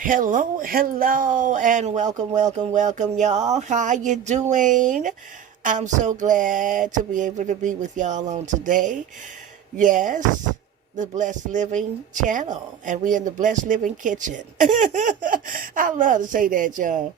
Hello, and welcome, y'all. How you doing? I'm so glad to be able to be with y'all on today. Yes, the Blessed Living channel, and we in the Blessed Living kitchen. I love to say that, y'all.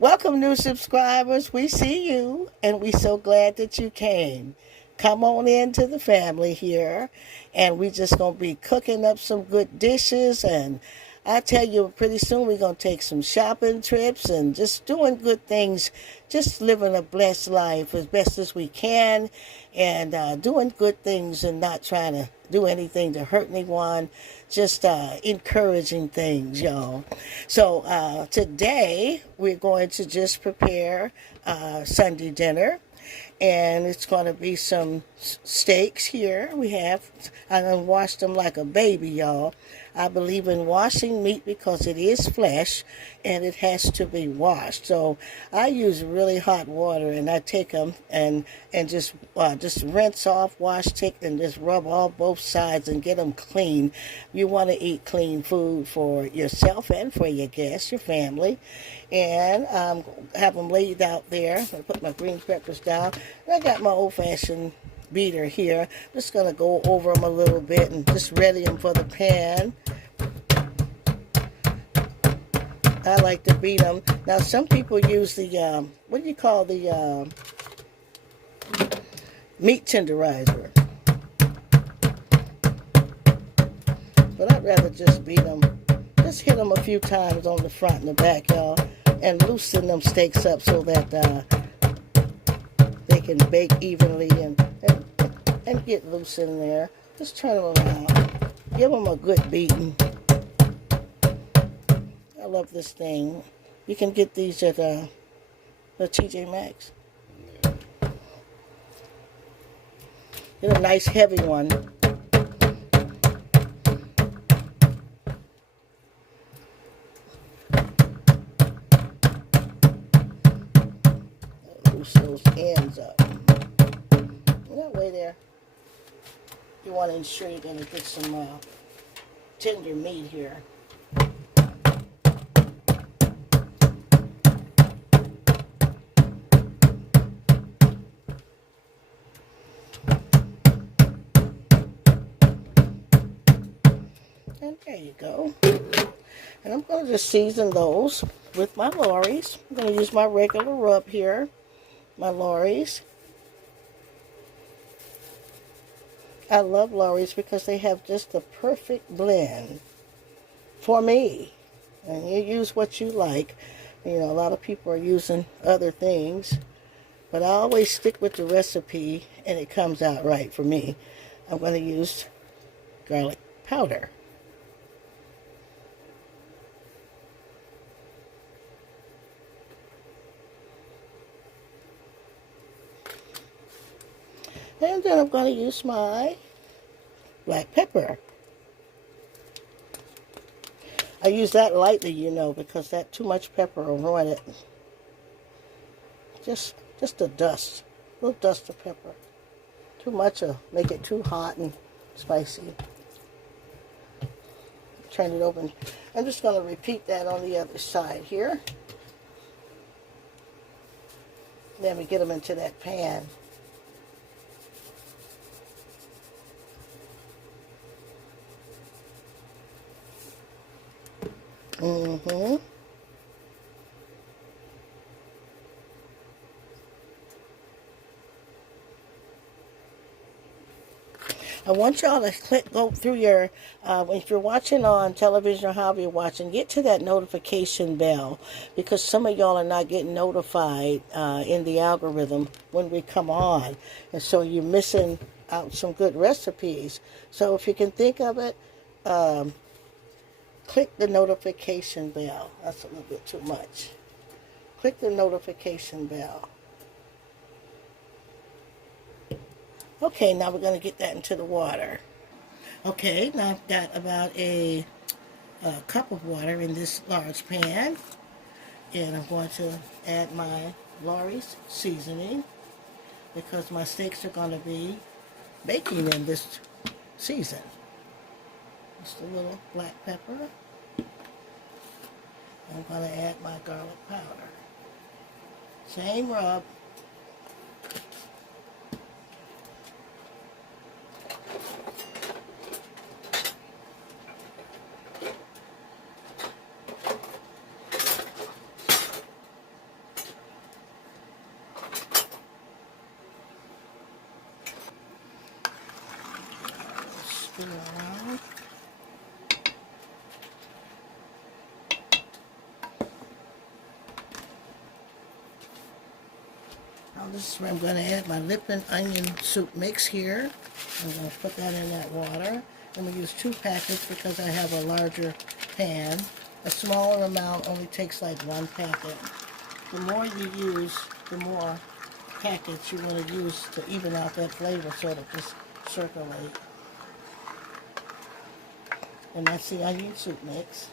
Welcome, new subscribers. We see you, and we so glad that you came. Come on into the family here, and we just going to be cooking up some good dishes, and I tell you, pretty soon we're going to take some shopping trips and just doing good things, just living a blessed life as best as we can, and doing good things and not trying to do anything to hurt anyone, just encouraging things, y'all. So today we're going to just prepare Sunday dinner. And it's going to be some steaks here. I done washed them like a baby, y'all. I believe in washing meat because it is flesh and it has to be washed. So I use really hot water, and I take them and just rinse off, and just rub all both sides and get them clean. You want to eat clean food for yourself and for your guests, your family. And have them laid out there. I'm going to put my green peppers down. And I got my old-fashioned beater here. Just going to go over them a little bit and just ready them for the pan. I like to beat them. Now, some people use the, what do you call the meat tenderizer? But I'd rather just beat them. Just hit them a few times on the front and the back, y'all, and loosen them steaks up so that they can bake evenly and get loose in there. Just turn them around. Give them a good beating. I love this thing. You can get these at the TJ Maxx. Get a nice heavy one. Those ends up. That way there, you want to ensure you're going to get some tender meat here. And there you go. And I'm going to just season those with my Lawry's. I'm going to use my regular rub here. My Lawry's. I love Lawry's because they have just the perfect blend for me. And you use what you like. You know, a lot of people are using other things, but I always stick with the recipe and it comes out right for me. I'm going to use garlic powder. And then I'm going to use my black pepper. I use that lightly, you know, because that too much pepper will ruin it. Just a dust, a little dust of pepper. Too much will make it too hot and spicy. Turn it over. I'm just going to repeat that on the other side here. Then we get them into that pan. I want y'all to go through your, if you're watching on television or however you're watching, get to that notification bell, because some of y'all are not getting notified in the algorithm when we come on. And so you're missing out some good recipes. So if you can think of it, click the notification bell. That's a little bit too much. Click the notification bell. Okay, now we're going to get that into the water. Okay, now I've got about a cup of water in this large pan. And I'm going to add my Lawry's seasoning, because my steaks are going to be baking in this season. Just a little black pepper. I'm going to add my garlic powder. Same rub. Spin around. Now this is where I'm going to add my Lipton onion soup mix here. I'm going to put that in that water. I'm going to use 2 packets because I have a larger pan. A smaller amount only takes like 1 packet. The more you use, the more packets you want to use to even out that flavor, so it'll just circulate. And that's the onion soup mix.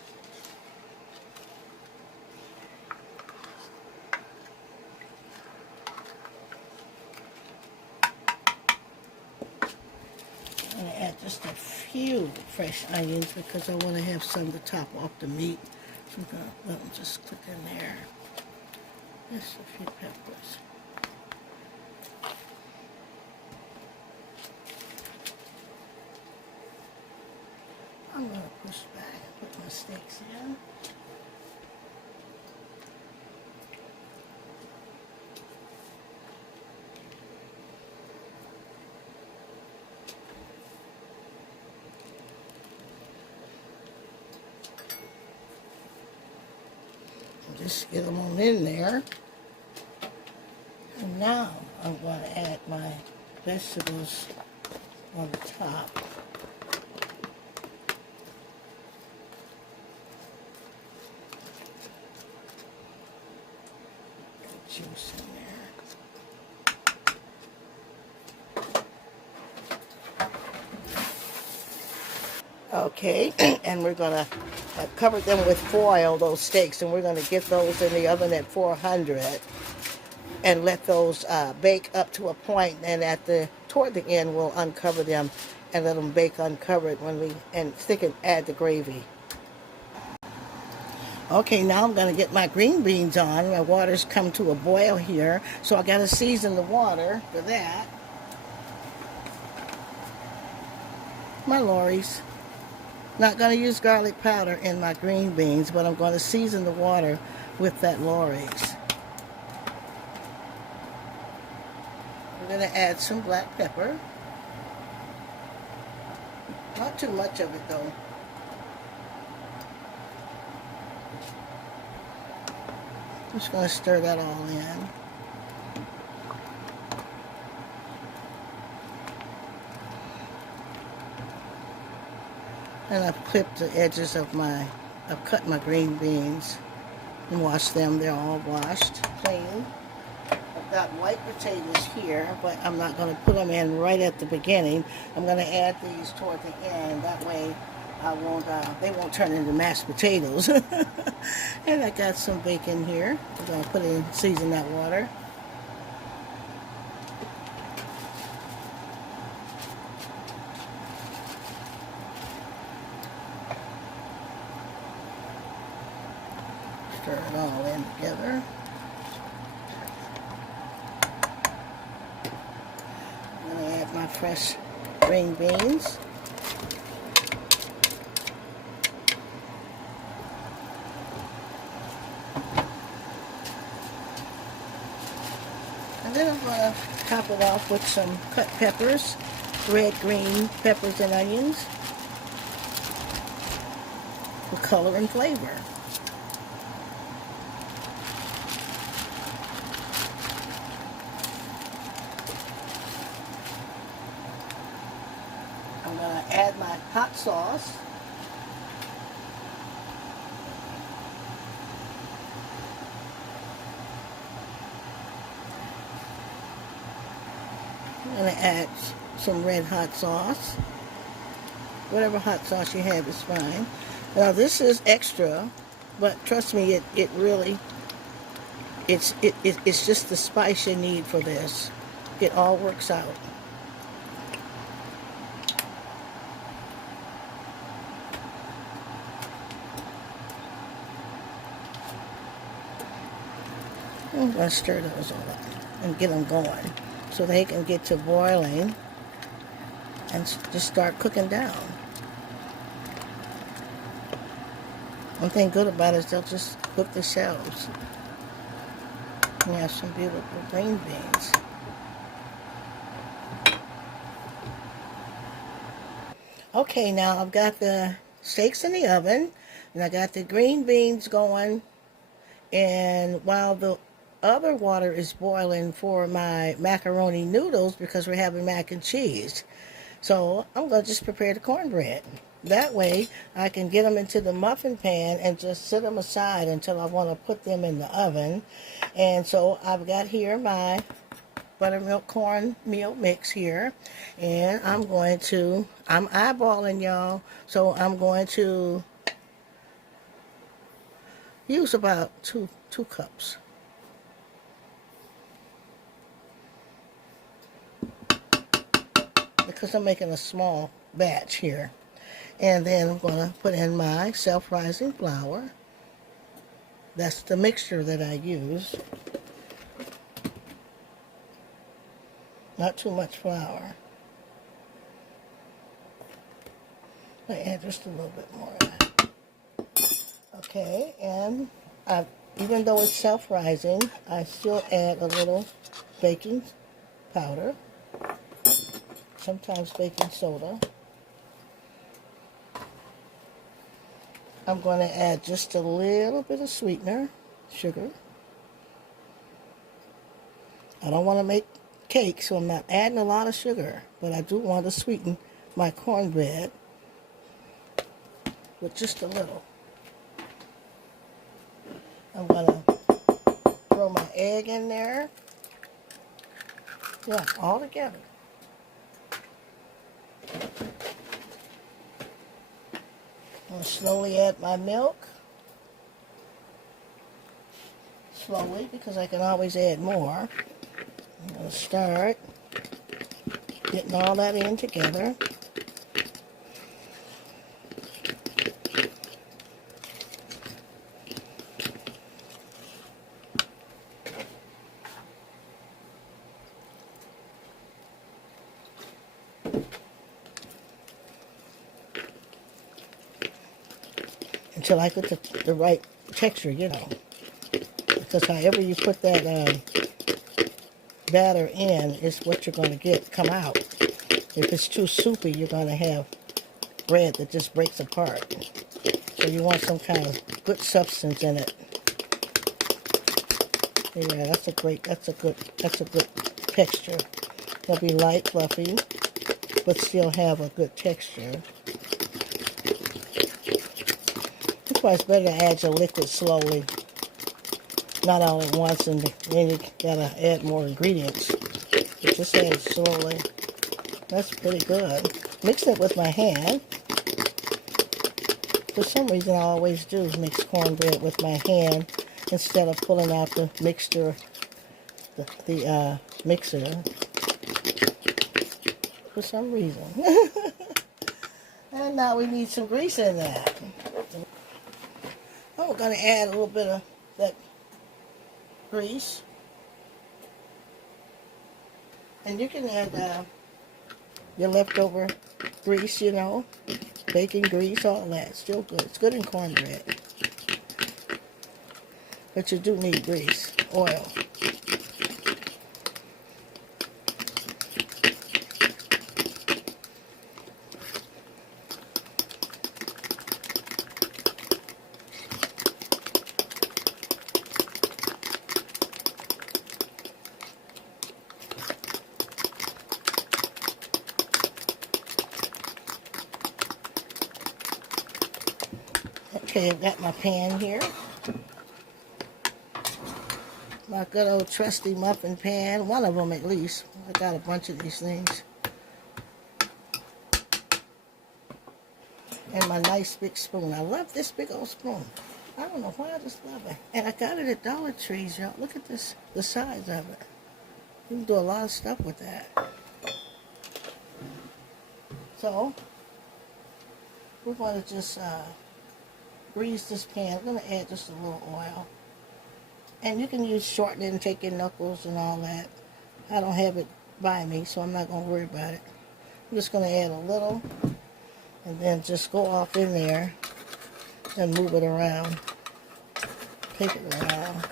I'm going to add just a few fresh onions because I want to have some to top off the meat. So I'm going to let them just click in there. Just a few peppers. I'm going to push back and put my steaks in. Just get them on in there. And now I'm going to add my vegetables on the top. Juice in there. Okay, and we're going to cover them with foil, those steaks, and we're going to get those in the oven at 400 and let those bake up to a point, and toward the end we'll uncover them and let them bake uncovered and stick and add the gravy. Okay, now I'm going to get my green beans on. My water's come to a boil here, so I got to season the water for that. My Lorry's. Not going to use garlic powder in my green beans, but I'm going to season the water with that Lorry's. I'm going to add some black pepper. Not too much of it though. I'm just going to stir that all in. And I've clipped the edges of I've cut my green beans and washed them. They're all washed, clean. I've got white potatoes here, but I'm not going to put them in right at the beginning. I'm going to add these toward the end. That way they won't turn into mashed potatoes. And I got some bacon here. I'm going to put in, season that water. Stir it all in together. I'm going to add my fresh green beans. And then I'm going to top it off with some cut peppers, red, green peppers and onions for color and flavor. I'm going to add my hot sauce. I'm going to add some red hot sauce. Whatever hot sauce you have is fine. Now this is extra, but trust me, it's just the spice you need for this. It all works out. I'm going to stir those up and get them going so they can get to boiling and just start cooking down. One thing good about it is they'll just cook the shells. We have some beautiful green beans. Okay, now I've got the steaks in the oven, and I got the green beans going, and while the other water is boiling for my macaroni noodles, because we're having mac and cheese, so I'm going to just prepare the cornbread. That way I can get them into the muffin pan and just set them aside until I want to put them in the oven. And so I've got here my buttermilk cornmeal mix here, and I'm eyeballing, y'all, so I'm going to use about two cups. Because I'm making a small batch here. And then I'm going to put in my self-rising flour. That's the mixture that I use. Not too much flour. I add just a little bit more. Okay, and even though it's self-rising, I still add a little baking powder, sometimes baking soda. I'm going to add just a little bit of sweetener, sugar. I don't want to make cake, so I'm not adding a lot of sugar, but I do want to sweeten my cornbread with just a little. I'm going to throw my egg in there. Yeah, all together. I'm going to slowly add my milk. Slowly, because I can always add more. I'm going to start getting all that in together. Until I get the right texture, you know. Because however you put that batter in is what you're going to come out. If it's too soupy, you're going to have bread that just breaks apart. So you want some kind of good substance in it. Yeah, that's a good texture. It'll be light, fluffy, but still have a good texture. That's why it's better to add your liquid slowly, not all at once, and then you gotta add more ingredients. But just add it slowly. That's pretty good. Mix it with my hand. For some reason, I always do mix cornbread with my hand instead of pulling out the mixture, the mixer. For some reason. And now we need some grease in that. Oh, we're going to add a little bit of that grease. And you can add your leftover grease, you know, bacon grease, all that. Still good. It's good in cornbread. But you do need grease, oil. Okay, I've got my pan here. My good old trusty muffin pan. One of them at least. I got a bunch of these things. And my nice big spoon. I love this big old spoon. I don't know why, I just love it. And I got it at Dollar Trees, y'all. Look at this, the size of it. You can do a lot of stuff with that. So, we're going to just grease this pan. I'm going to add just a little oil. And you can use shortening and take your knuckles and all that. I don't have it by me, so I'm not going to worry about it. I'm just going to add a little and then just go off in there and move it around. Take it around.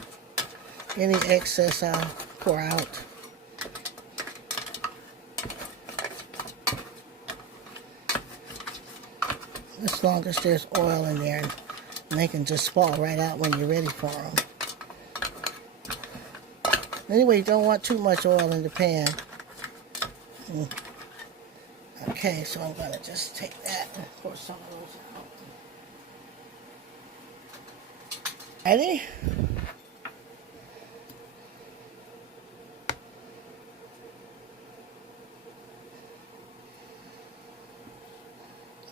Any excess I'll pour out. As long as there's oil in there, and they can just fall right out when you're ready for them. Anyway, you don't want too much oil in the pan. Okay, so I'm going to just take that and pour some of those out. Ready?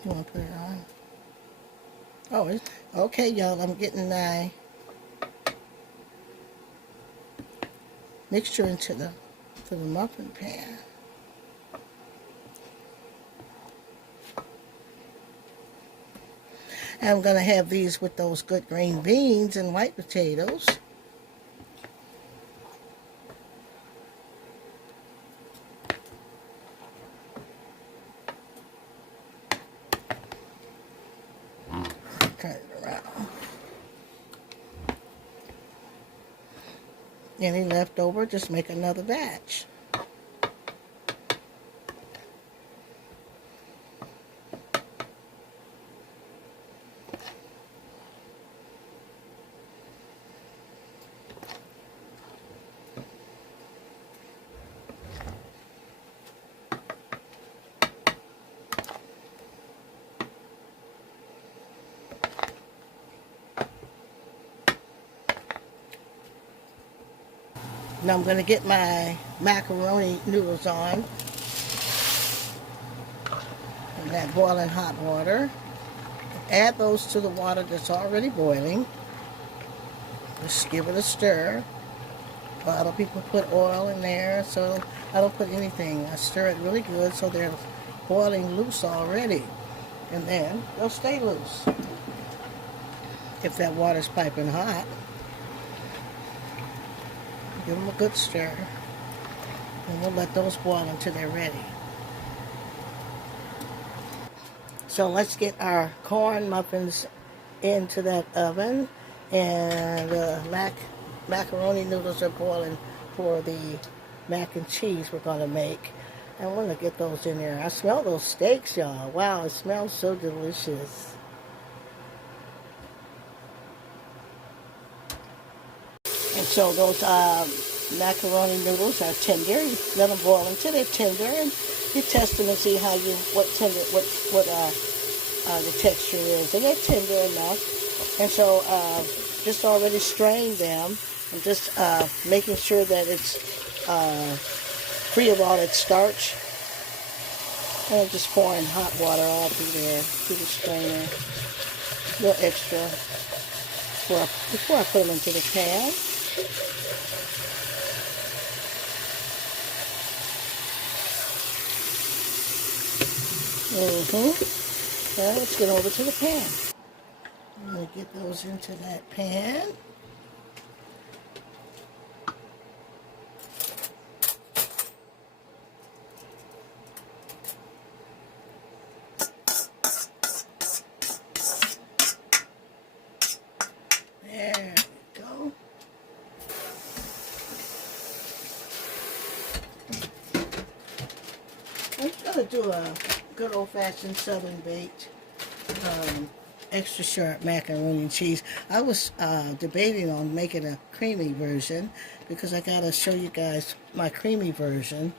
You want to put it on? Oh, it's, okay, y'all. I'm getting my mixture into the muffin pan. And I'm going to have these with those good green beans and white potatoes. Turn it around. Any leftover, just make another batch. Now I'm going to get my macaroni noodles on in that boiling hot water. Add those to the water that's already boiling. Just give it a stir. A lot of people put oil in there, so I don't put anything. I stir it really good so they're boiling loose already. And then they'll stay loose if that water's piping hot. Give them a good stir, and we'll let those boil until they're ready. So let's get our corn muffins into that oven, and the macaroni noodles are boiling for the mac and cheese we're going to make. And we're going to get those in there. I smell those steaks, y'all. Wow, it smells so delicious. And so those macaroni noodles are tender. You let them boil until they're tender, and you test them and see how what the texture is. And they're tender enough. And so just already strained them, and just making sure that it's free of all its starch. And I'm just pouring hot water all through there, through the strainer, a little extra before I put them into the pan. Now let's get over to the pan. I'm going to get those into that pan. There we go. I'm just going to do a good old-fashioned southern baked extra sharp macaroni and cheese. I was debating on making a creamy version because I got to show you guys my creamy version,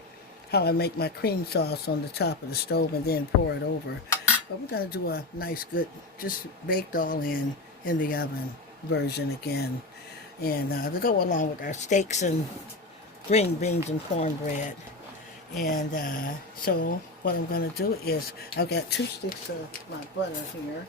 how I make my cream sauce on the top of the stove and then pour it over. But we're going to do a nice good, just baked all in the oven version again. And to go along with our steaks and green beans and cornbread. And so what I'm going to do is, I've got 2 sticks of my butter here.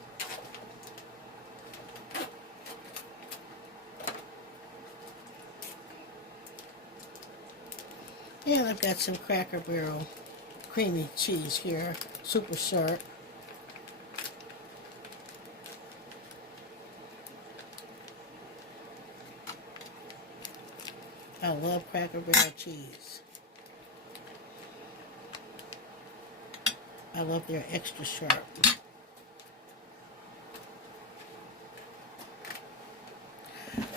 And I've got some Cracker Barrel creamy cheese here, super sharp. I love Cracker Barrel cheese. I love their extra sharp.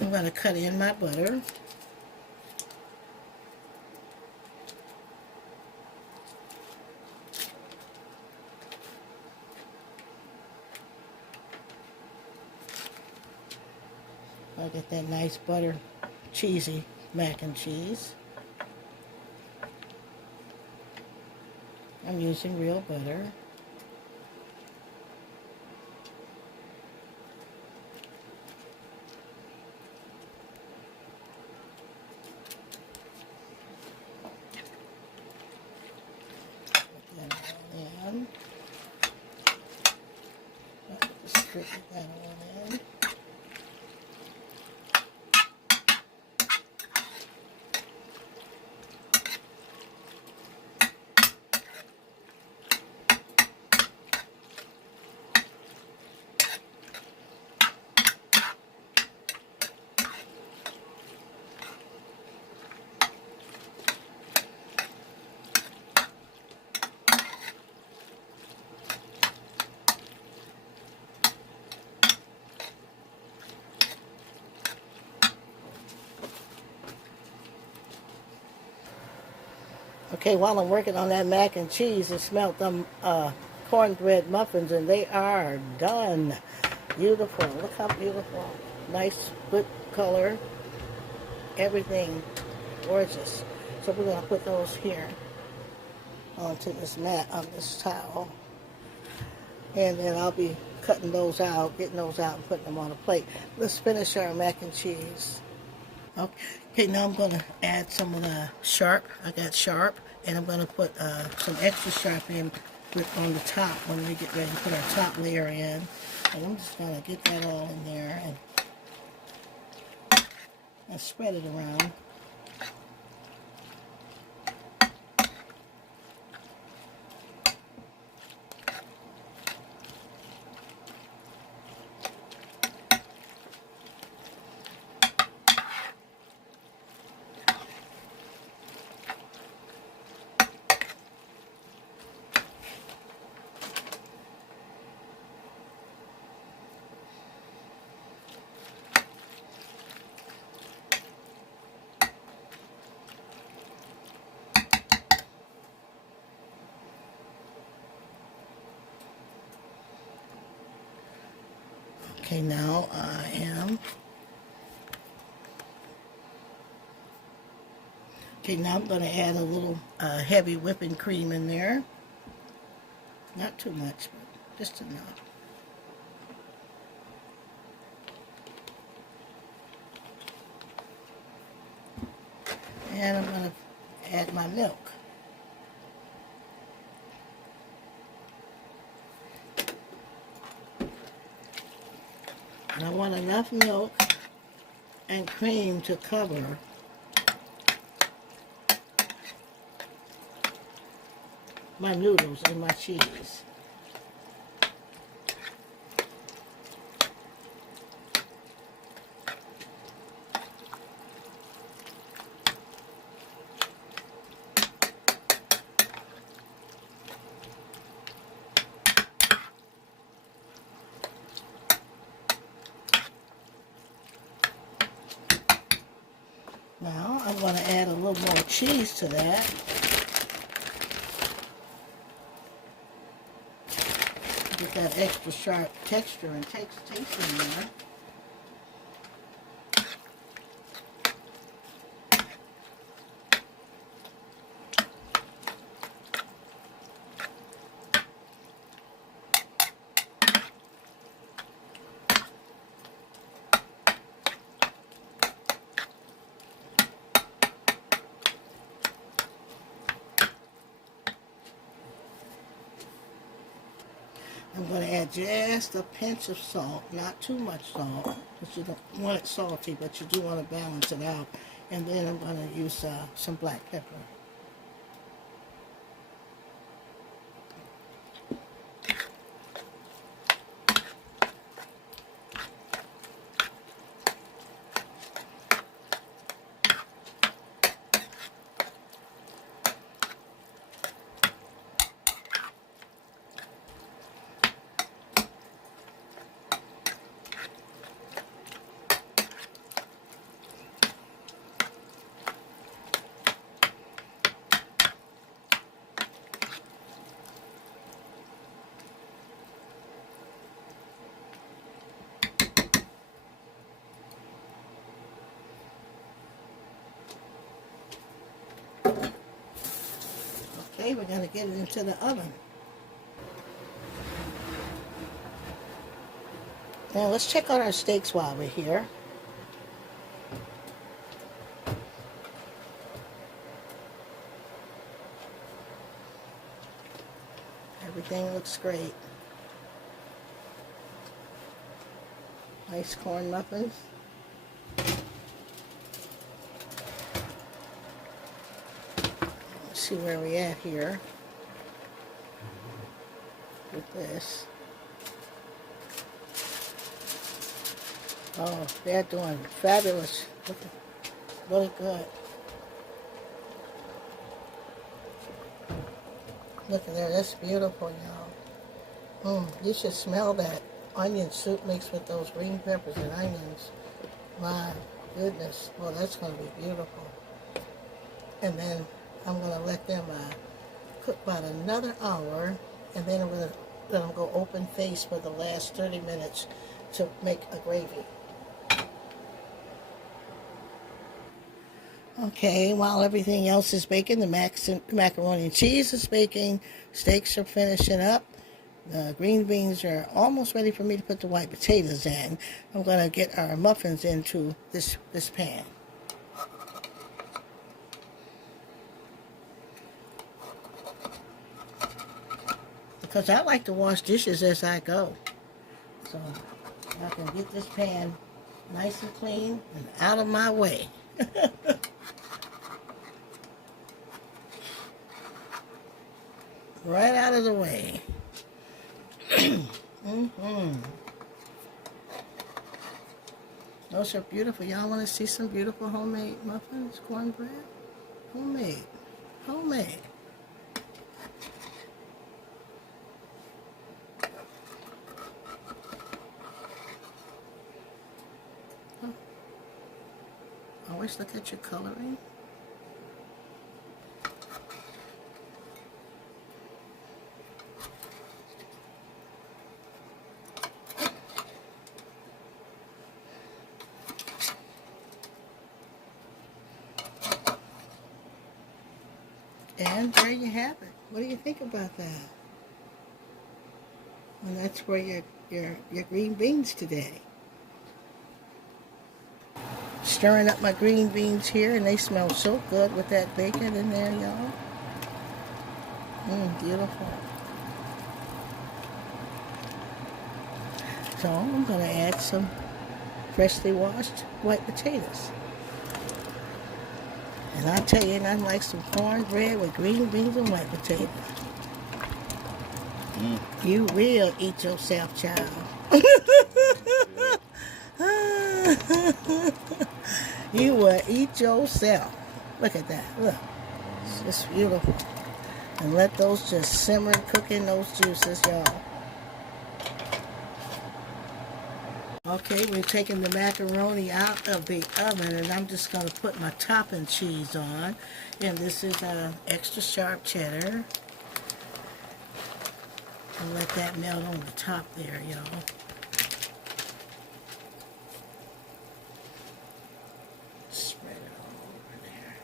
I'm going to cut in my butter. I'll get that nice butter, cheesy mac and cheese. I'm using real butter. Put that all in. Just strip that all in. Okay, while I'm working on that mac and cheese, I smelt them cornbread muffins, and they are done. Beautiful. Look how beautiful. Nice, good color. Everything gorgeous. So we're going to put those here onto this mat, on this towel. And then I'll be cutting those out, getting those out and putting them on a plate. Let's finish our mac and cheese. Okay, now I'm going to add some of the sharp. I got sharp, and I'm going to put some extra sharp in on the top when we get ready to put our top layer in. And I'm just going to get that all in there and spread it around. Okay, now I am... Okay, now I'm going to add a little heavy whipping cream in there. Not too much, but just enough. And I'm going to add my milk. And I want enough milk and cream to cover my noodles and my cheese. Now I'm going to add a little more cheese to that. Get that extra sharp texture and taste in there. I'm going to add just a pinch of salt, not too much salt, because you don't want it salty, but you do want to balance it out. And then I'm going to use some black pepper. Okay, we're going to get it into the oven. Now let's check on our steaks while we're here. Everything looks great. Nice corn muffins. Let's see where we at here with this. Oh, they're doing fabulous. Really good. Look at there, that's beautiful, y'all. You should smell that onion soup mixed with those green peppers and onions. My goodness, well, that's going to be beautiful. And then I'm going to let them cook about another hour, and then I'm going to let them go open face for the last 30 minutes to make a gravy. Okay, while everything else is baking, the macaroni and cheese is baking, steaks are finishing up, the green beans are almost ready for me to put the white potatoes in. I'm going to get our muffins into this pan. Because I like to wash dishes as I go. So I can get this pan nice and clean and out of my way. Right out of the way. Those are beautiful. Y'all want to see some beautiful homemade muffins, cornbread? Homemade. Homemade. Oh. Always look at your coloring. And there you have it. What do you think about that? And that's for your green beans today. Stirring up my green beans here, and they smell so good with that bacon in there, y'all. Beautiful. So I'm going to add some freshly washed white potatoes. And I'll tell you, nothing like some cornbread with green beans and white potatoes. You will eat yourself, child. You will eat yourself. Look at that. Look. It's just beautiful. And let those just simmer and cook in those juices, y'all. Okay, we're taking the macaroni out of the oven, and I'm just going to put my topping cheese on. And this is extra sharp cheddar. And let that melt on the top there, y'all. Spread it all over there.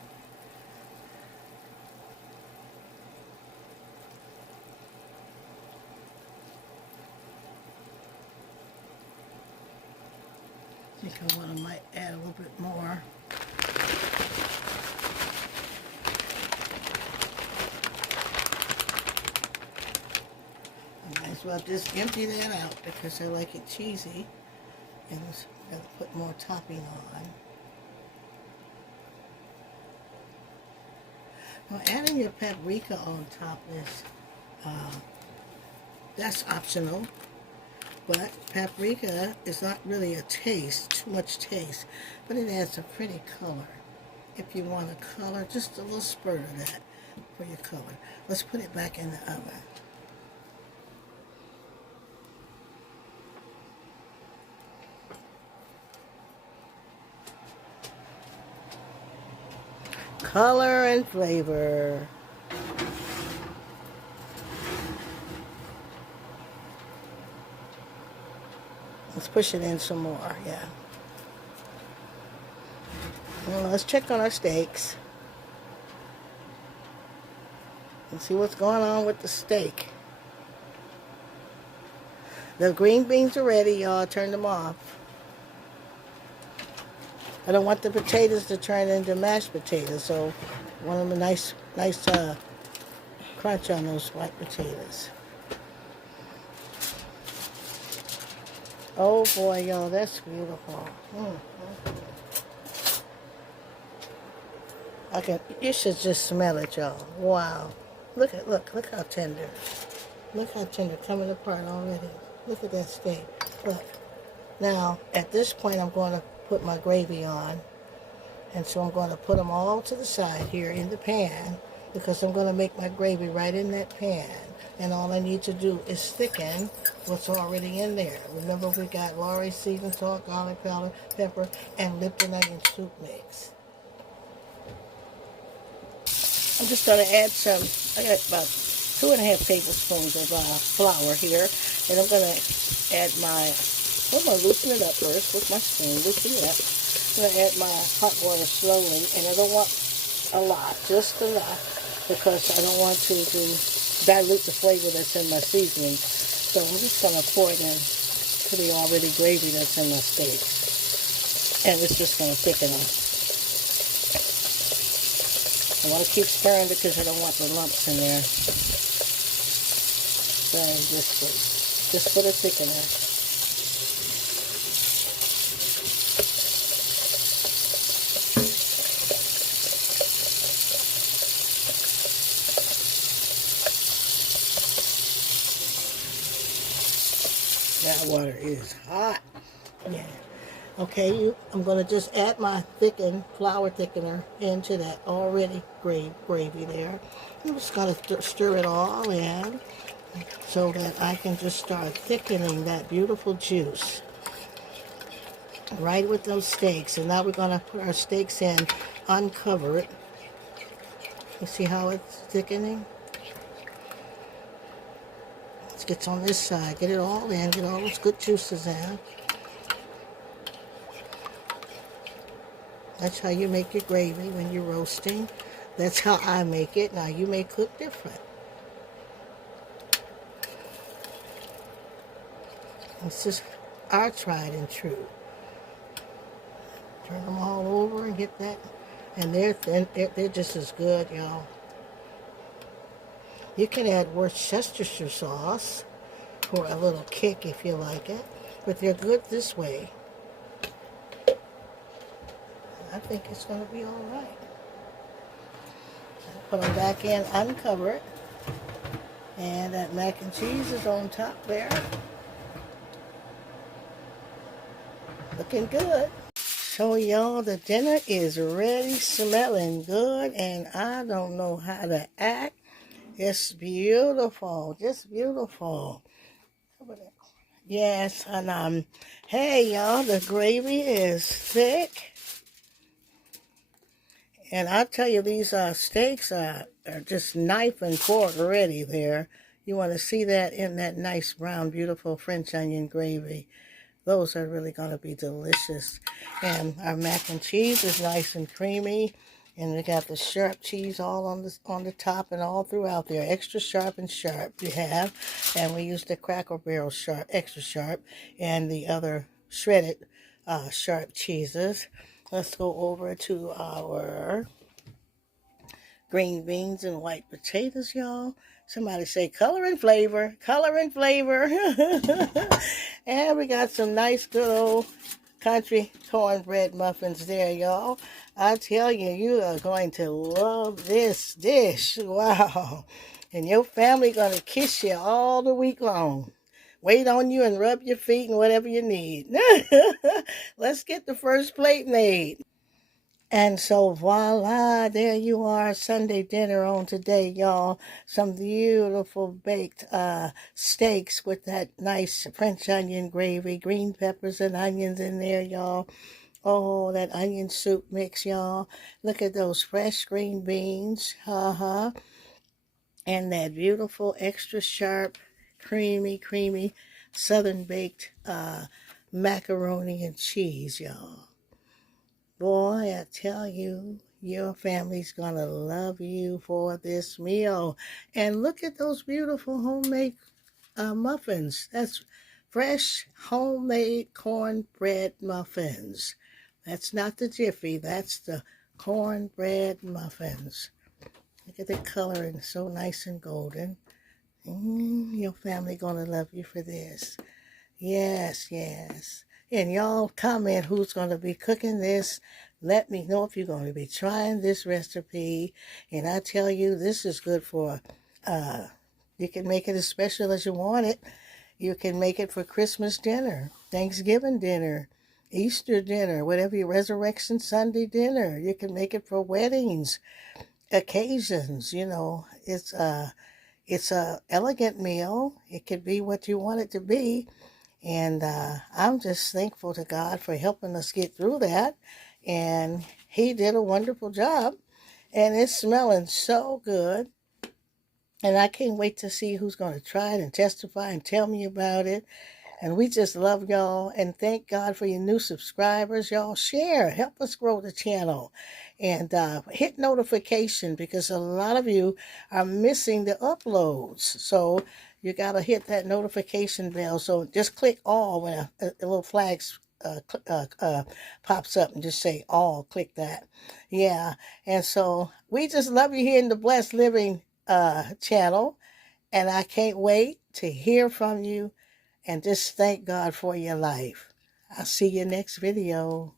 I think I might add a little bit more. I might as well just empty that out because I like it cheesy, and I'll put more topping on. Now adding your paprika on top is, that's optional. But paprika is not really a taste, too much taste, but it adds a pretty color. If you want a color, just a little spurt of that for your color. Let's put it back in the oven. Color and flavor. Let's push it in some more, yeah. Well, let's check on our steaks. And see what's going on with the steak. The green beans are ready, y'all. Turn them off. I don't want the potatoes to turn into mashed potatoes, so I want them a nice crunch on those white potatoes. Oh boy, y'all, that's beautiful. You should just smell it, y'all. Wow. Look how tender. Look how tender, coming apart already. Look at that steak. Look. Now, at this point, I'm going to put my gravy on. And so I'm going to put them all to the side here in the pan because I'm going to make my gravy right in that pan. And all I need to do is thicken what's already in there. Remember, we got Lorry's seasoned salt, garlic powder, pepper, and Lipton onion soup mix. I'm just going to add some, I got about 2.5 tablespoons of flour here. And I'm going to add I'm going to loosen it up first with my spoon, loosen it up. I'm going to add my hot water slowly, and I don't want a lot, just enough, because I don't want to dilute the flavor that's in my seasoning. So I'm just going to pour it in to the already gravy that's in my steaks. And it's just going to thicken it. I want to keep stirring because I don't want the lumps in there. Stirring just for the thickener. That water is hot. Yeah. Okay, I'm going to just add my flour thickener into that already gravy there. I'm just going to stir it all in so that I can just start thickening that beautiful juice right with those steaks. And now we're going to put our steaks in, uncover it. You see how it's thickening? Let's get on this side. Get it all in. Get all those good juices in. That's how you make your gravy when you're roasting. That's how I make it. Now, you may cook different. This is our tried and true. Turn them all over and get that. And they're just as good, y'all. You can add Worcestershire sauce for a little kick if you like it. But they're good this way. I think it's going to be all right. Put them back in, uncover it. And that mac and cheese is on top there. Looking good. So y'all, the dinner is ready, smelling good, and I don't know how to act. It's beautiful, just beautiful. Yes, and hey y'all, the gravy is thick. And I'll tell you, these steaks are just knife and fork ready there. You want to see that in that nice brown, beautiful French onion gravy. Those are really going to be delicious. And our mac and cheese is nice and creamy. And we got the sharp cheese all on the top and all throughout there. Extra sharp and sharp you have. And we use the Cracker Barrel sharp, extra sharp, and the other shredded sharp cheeses. Let's go over to our green beans and white potatoes, y'all. Somebody say color and flavor, color and flavor. And we got some nice good old country cornbread muffins there, y'all. I tell you, you are going to love this dish. Wow. And your family going to kiss you all the week long. Wait on you and rub your feet and whatever you need. Let's get the first plate made. And so voila, there you are, Sunday dinner on today, y'all. Some beautiful baked steaks with that nice French onion gravy, green peppers and onions in there, y'all. Oh, that onion soup mix, y'all. Look at those fresh green beans, and that beautiful extra sharp, creamy, southern baked macaroni and cheese, y'all. Boy, I tell you, Your family's gonna love you for this meal. And look at those beautiful homemade muffins. That's fresh homemade cornbread muffins. That's not the Jiffy, that's the cornbread muffins. Look at the coloring, so nice and golden. Your family gonna love you for this. Yes, yes. And y'all comment who's going to be cooking this. Let me know if you're going to be trying this recipe. And I tell you, this is good for, you can make it as special as you want it. You can make it for Christmas dinner, Thanksgiving dinner, Easter dinner, whatever your Resurrection Sunday dinner. You can make it for weddings, occasions, you know. It's a elegant meal. It could be what you want it to be. And I'm just thankful to God for helping us get through that. And he did a wonderful job. And it's smelling so good. And I can't wait to see who's going to try it and testify and tell me about it. And we just love y'all and thank God for your new subscribers. Y'all share, help us grow the channel. And hit notification because a lot of you are missing the uploads. So you got to hit that notification bell. So just click all when a little flag pops up and just say all, click that. Yeah. And so we just love you here in the Blessed Living channel. And I can't wait to hear from you. And just thank God for your life. I'll see you next video.